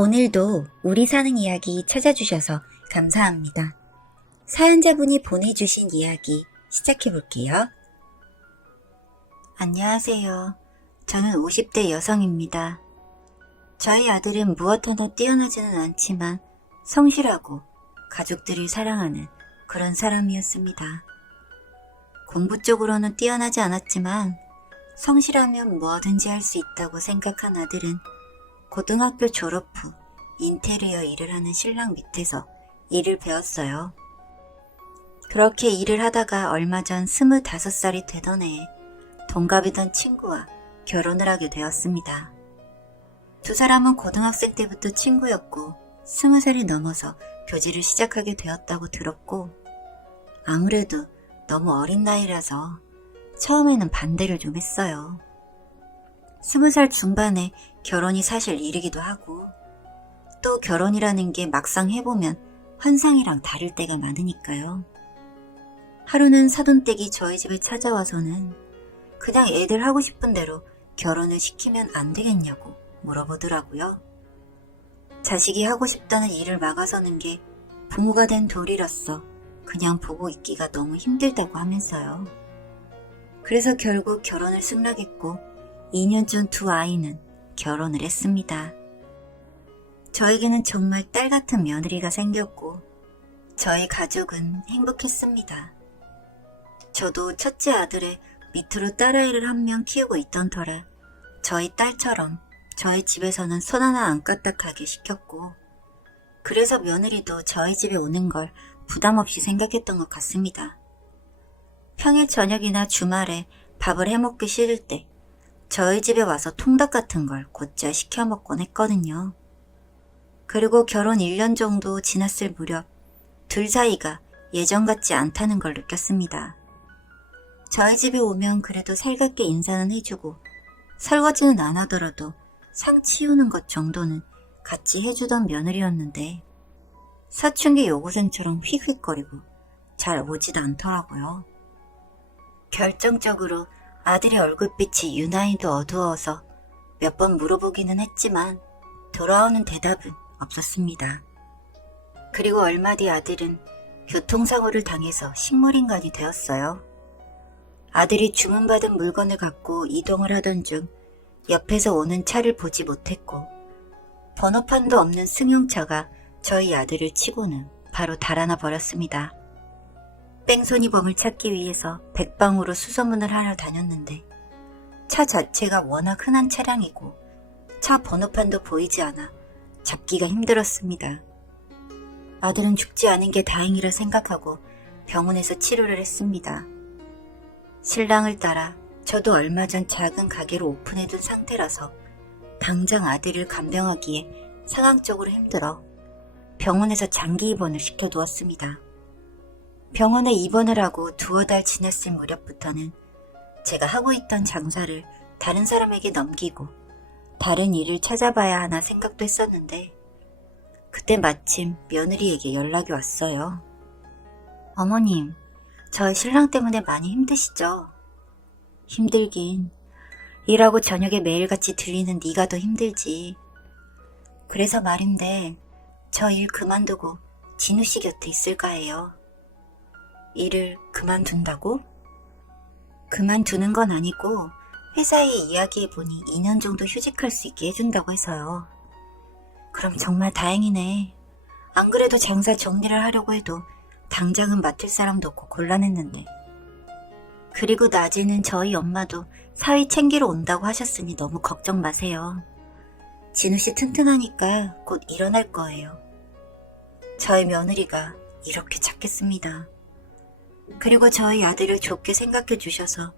오늘도 우리 사는 이야기 찾아주셔서 감사합니다. 사연자분이 보내주신 이야기 시작해볼게요. 안녕하세요. 저는 50대 여성입니다. 저희 아들은 무엇 하나 뛰어나지는 않지만 성실하고 가족들을 사랑하는 그런 사람이었습니다. 공부 쪽으로는 뛰어나지 않았지만 성실하면 뭐든지 할 수 있다고 생각한 아들은 고등학교 졸업 후 인테리어 일을 하는 신랑 밑에서 일을 배웠어요. 그렇게 일을 하다가 얼마 전 25살이 되던 해에 동갑이던 친구와 결혼을 하게 되었습니다. 두 사람은 고등학생 때부터 친구였고 20살이 넘어서 교제를 시작하게 되었다고 들었고, 아무래도 너무 어린 나이라서 처음에는 반대를 좀 했어요. 20살 중반에 결혼이 사실 이르기도 하고, 또 결혼이라는 게 막상 해보면 환상이랑 다를 때가 많으니까요. 하루는 사돈댁이 저희 집에 찾아와서는 그냥 애들 하고 싶은 대로 결혼을 시키면 안 되겠냐고 물어보더라고요. 자식이 하고 싶다는 일을 막아서는 게 부모가 된 도리로서 그냥 보고 있기가 너무 힘들다고 하면서요. 그래서 결국 결혼을 승낙했고 2년 전 두 아이는 결혼을 했습니다. 저에게는 정말 딸 같은 며느리가 생겼고 저희 가족은 행복했습니다. 저도 첫째 아들의 밑으로 딸아이를 한 명 키우고 있던 터라 저희 딸처럼 저희 집에서는 손 하나 안 까딱하게 시켰고, 그래서 며느리도 저희 집에 오는 걸 부담 없이 생각했던 것 같습니다. 평일 저녁이나 주말에 밥을 해먹기 싫을 때 저희 집에 와서 통닭 같은 걸 곧잘 시켜 먹곤 했거든요. 그리고 결혼 1년 정도 지났을 무렵 둘 사이가 예전 같지 않다는 걸 느꼈습니다. 저희 집에 오면 그래도 살갑게 인사는 해주고 설거지는 안 하더라도 상 치우는 것 정도는 같이 해주던 며느리였는데 사춘기 여고생처럼 휙휙거리고 잘 오지도 않더라고요. 결정적으로 아들의 얼굴빛이 유난히도 어두워서 몇 번 물어보기는 했지만 돌아오는 대답은 없었습니다. 그리고 얼마 뒤 아들은 교통사고를 당해서 식물인간이 되었어요. 아들이 주문받은 물건을 갖고 이동을 하던 중 옆에서 오는 차를 보지 못했고 번호판도 없는 승용차가 저희 아들을 치고는 바로 달아나 버렸습니다. 뺑소니범을 찾기 위해서 백방으로 수소문을 하러 다녔는데 차 자체가 워낙 흔한 차량이고 차 번호판도 보이지 않아 잡기가 힘들었습니다. 아들은 죽지 않은 게 다행이라 생각하고 병원에서 치료를 했습니다. 신랑을 따라 저도 얼마 전 작은 가게를 오픈해둔 상태라서 당장 아들을 간병하기에 상황적으로 힘들어 병원에서 장기 입원을 시켜두었습니다. 병원에 입원을 하고 두어 달 지났을 무렵부터는 제가 하고 있던 장사를 다른 사람에게 넘기고 다른 일을 찾아봐야 하나 생각도 했었는데, 그때 마침 며느리에게 연락이 왔어요. 어머님, 저희 신랑 때문에 많이 힘드시죠? 힘들긴. 일하고 저녁에 매일같이 들리는 네가 더 힘들지. 그래서 말인데 저 일 그만두고 진우 씨 곁에 있을까 해요. 일을 그만둔다고? 그만두는 건 아니고 회사에 이야기해보니 2년 정도 휴직할 수 있게 해준다고 해서요. 그럼 정말 다행이네. 안 그래도 장사 정리를 하려고 해도 당장은 맡을 사람도 없고 곤란했는데. 그리고 낮에는 저희 엄마도 사위 챙기러 온다고 하셨으니 너무 걱정 마세요. 진우씨 튼튼하니까 곧 일어날 거예요. 저희 며느리가 이렇게 착했습니다. 그리고 저희 아들을 좋게 생각해 주셔서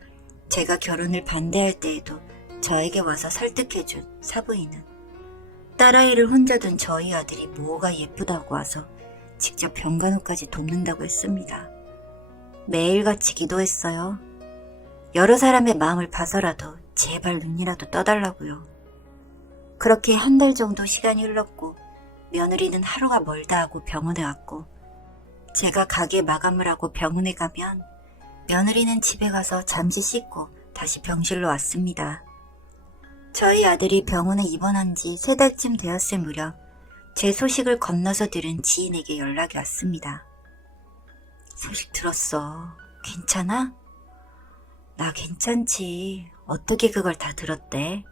제가 결혼을 반대할 때에도 저에게 와서 설득해준 사부인은 딸아이를 혼자 둔 저희 아들이 뭐가 예쁘다고 와서 직접 병간호까지 돕는다고 했습니다. 매일같이 기도했어요. 여러 사람의 마음을 봐서라도 제발 눈이라도 떠달라고요. 그렇게 한 달 정도 시간이 흘렀고 며느리는 하루가 멀다 하고 병원에 왔고, 제가 가게 마감을 하고 병원에 가면 며느리는 집에 가서 잠시 씻고 다시 병실로 왔습니다. 저희 아들이 병원에 입원한 지 3달쯤 되었을 무렵 제 소식을 건너서 들은 지인에게 연락이 왔습니다. 소식 들었어. 괜찮아? 나 괜찮지. 어떻게 그걸 다 들었대?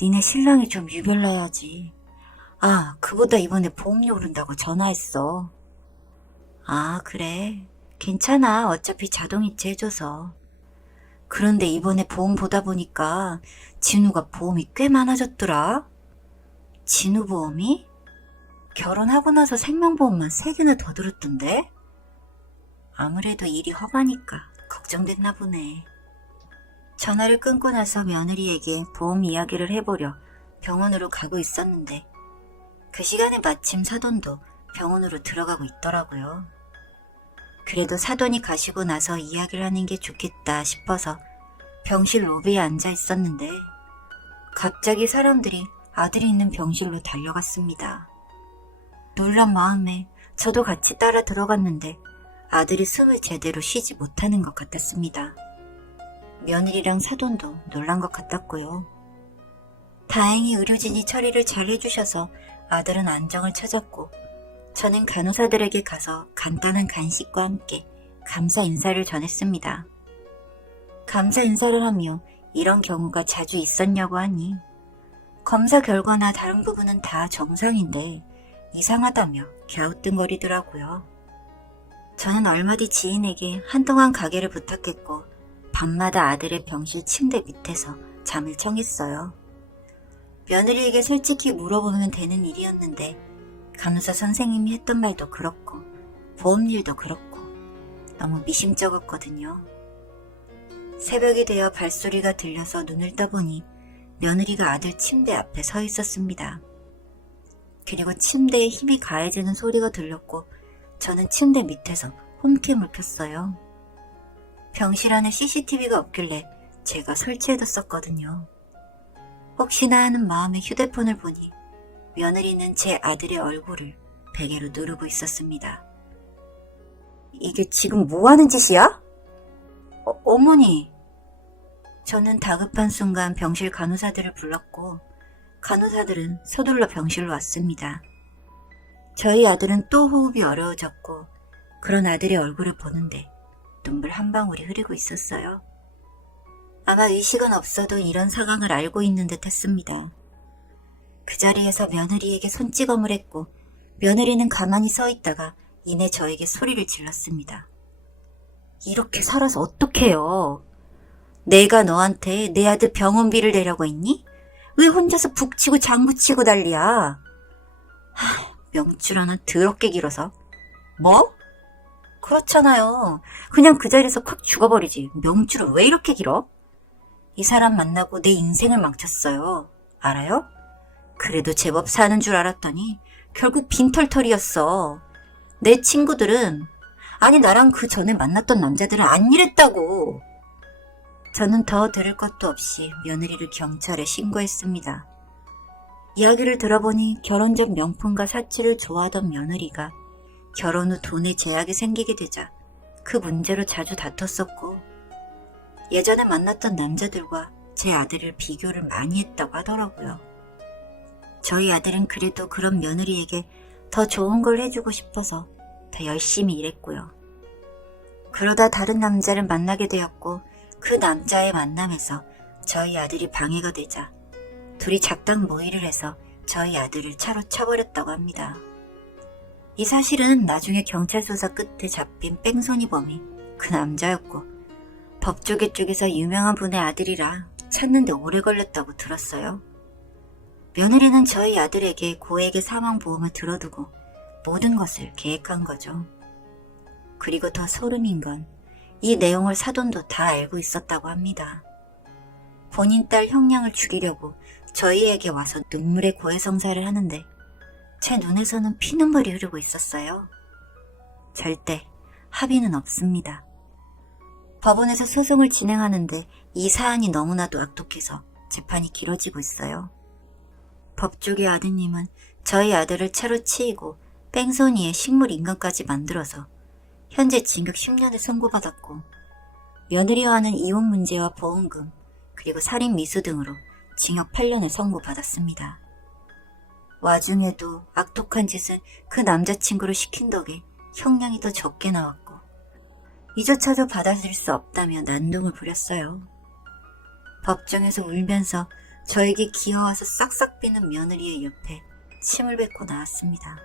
니네 신랑이 좀 유별나야지. 아, 그보다 이번에 보험료 오른다고 전화했어. 아, 그래. 괜찮아. 어차피 자동이체 해줘서. 그런데 이번에 보험 보다 보니까 진우가 보험이 꽤 많아졌더라. 진우 보험이? 결혼하고 나서 생명보험만 3개나 더 들었던데? 아무래도 일이 험하니까 걱정됐나 보네. 전화를 끊고 나서 며느리에게 보험 이야기를 해보려 병원으로 가고 있었는데 그 시간에 마침 사돈도 병원으로 들어가고 있더라고요. 그래도 사돈이 가시고 나서 이야기를 하는 게 좋겠다 싶어서 병실 로비에 앉아 있었는데 갑자기 사람들이 아들이 있는 병실로 달려갔습니다. 놀란 마음에 저도 같이 따라 들어갔는데 아들이 숨을 제대로 쉬지 못하는 것 같았습니다. 며느리랑 사돈도 놀란 것 같았고요. 다행히 의료진이 처리를 잘 해주셔서 아들은 안정을 찾았고 저는 간호사들에게 가서 간단한 간식과 함께 감사 인사를 전했습니다. 감사 인사를 하며 이런 경우가 자주 있었냐고 하니 검사 결과나 다른 부분은 다 정상인데 이상하다며 갸우뚱거리더라고요. 저는 얼마 뒤 지인에게 한동안 가게를 부탁했고 밤마다 아들의 병실 침대 밑에서 잠을 청했어요. 며느리에게 솔직히 물어보면 되는 일이었는데 간호사 선생님이 했던 말도 그렇고 보험일도 그렇고 너무 미심쩍었거든요. 새벽이 되어 발소리가 들려서 눈을 떠보니 며느리가 아들 침대 앞에 서 있었습니다. 그리고 침대에 힘이 가해지는 소리가 들렸고 저는 침대 밑에서 홈캠을 켰어요. 병실 안에 CCTV가 없길래 제가 설치해뒀었거든요. 혹시나 하는 마음에 휴대폰을 보니 며느리는 제 아들의 얼굴을 베개로 누르고 있었습니다. 이게 지금 뭐 하는 짓이야? 어머니! 저는 다급한 순간 병실 간호사들을 불렀고 간호사들은 서둘러 병실로 왔습니다. 저희 아들은 또 호흡이 어려워졌고 그런 아들의 얼굴을 보는데 눈물 한 방울이 흐르고 있었어요. 아마 의식은 없어도 이런 상황을 알고 있는 듯 했습니다. 그 자리에서 며느리에게 손찌검을 했고 며느리는 가만히 서 있다가 이내 저에게 소리를 질렀습니다. 이렇게 살아서 어떡해요? 내가 너한테 내 아들 병원비를 내라고 했니? 왜 혼자서 북치고 장구치고 난리야? 명줄 하나 더럽게 길어서. 뭐? 그렇잖아요. 그냥 그 자리에서 콱 죽어버리지. 명줄은 왜 이렇게 길어? 이 사람 만나고 내 인생을 망쳤어요. 알아요? 그래도 제법 사는 줄 알았더니 결국 빈털털이었어. 내 친구들은 아니 나랑 그 전에 만났던 남자들은 안 이랬다고. 저는 더 들을 것도 없이 며느리를 경찰에 신고했습니다. 이야기를 들어보니 결혼 전 명품과 사치를 좋아하던 며느리가 결혼 후 돈에 제약이 생기게 되자 그 문제로 자주 다퉜었고 예전에 만났던 남자들과 제 아들을 비교를 많이 했다고 하더라고요. 저희 아들은 그래도 그런 며느리에게 더 좋은 걸 해주고 싶어서 더 열심히 일했고요. 그러다 다른 남자를 만나게 되었고 그 남자의 만남에서 저희 아들이 방해가 되자 둘이 작당 모의를 해서 저희 아들을 차로 쳐버렸다고 합니다. 이 사실은 나중에 경찰 수사 끝에 잡힌 뺑소니범이 그 남자였고 법조계 쪽에서 유명한 분의 아들이라 찾는데 오래 걸렸다고 들었어요. 며느리는 저희 아들에게 고액의 사망보험을 들어두고 모든 것을 계획한 거죠. 그리고 더 소름인 건 이 내용을 사돈도 다 알고 있었다고 합니다. 본인 딸 형량을 죽이려고 저희에게 와서 눈물의 고해성사를 하는데 제 눈에서는 피눈물이 흐르고 있었어요. 절대 합의는 없습니다. 법원에서 소송을 진행하는데 이 사안이 너무나도 악독해서 재판이 길어지고 있어요. 법조계 아드님은 저희 아들을 차로 치이고 뺑소니에 식물인간까지 만들어서 현재 징역 10년을 선고받았고 며느리와는 이혼 문제와 보험금 그리고 살인 미수 등으로 징역 8년을 선고받았습니다. 와중에도 악독한 짓은 그 남자친구를 시킨 덕에 형량이 더 적게 나왔고 이조차도 받아들일 수 없다며 난동을 부렸어요. 법정에서 울면서 저에게 기어와서 싹싹 비는 며느리의 옆에 침을 뱉고 나왔습니다.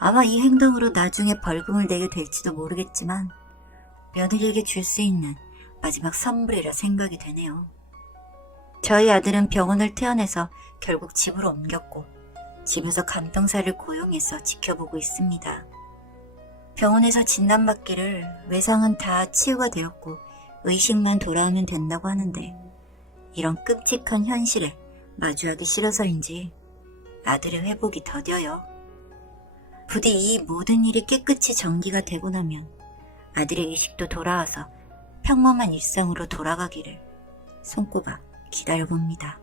아마 이 행동으로 나중에 벌금을 내게 될지도 모르겠지만 며느리에게 줄 수 있는 마지막 선물이라 생각이 되네요. 저희 아들은 병원을 퇴원해서 결국 집으로 옮겼고 집에서 간병사를 고용해서 지켜보고 있습니다. 병원에서 진단받기를 외상은 다 치유가 되었고 의식만 돌아오면 된다고 하는데 이런 끔찍한 현실에 마주하기 싫어서인지 아들의 회복이 더뎌요. 부디 이 모든 일이 깨끗이 정리가 되고 나면 아들의 의식도 돌아와서 평범한 일상으로 돌아가기를 손꼽아 기다려봅니다.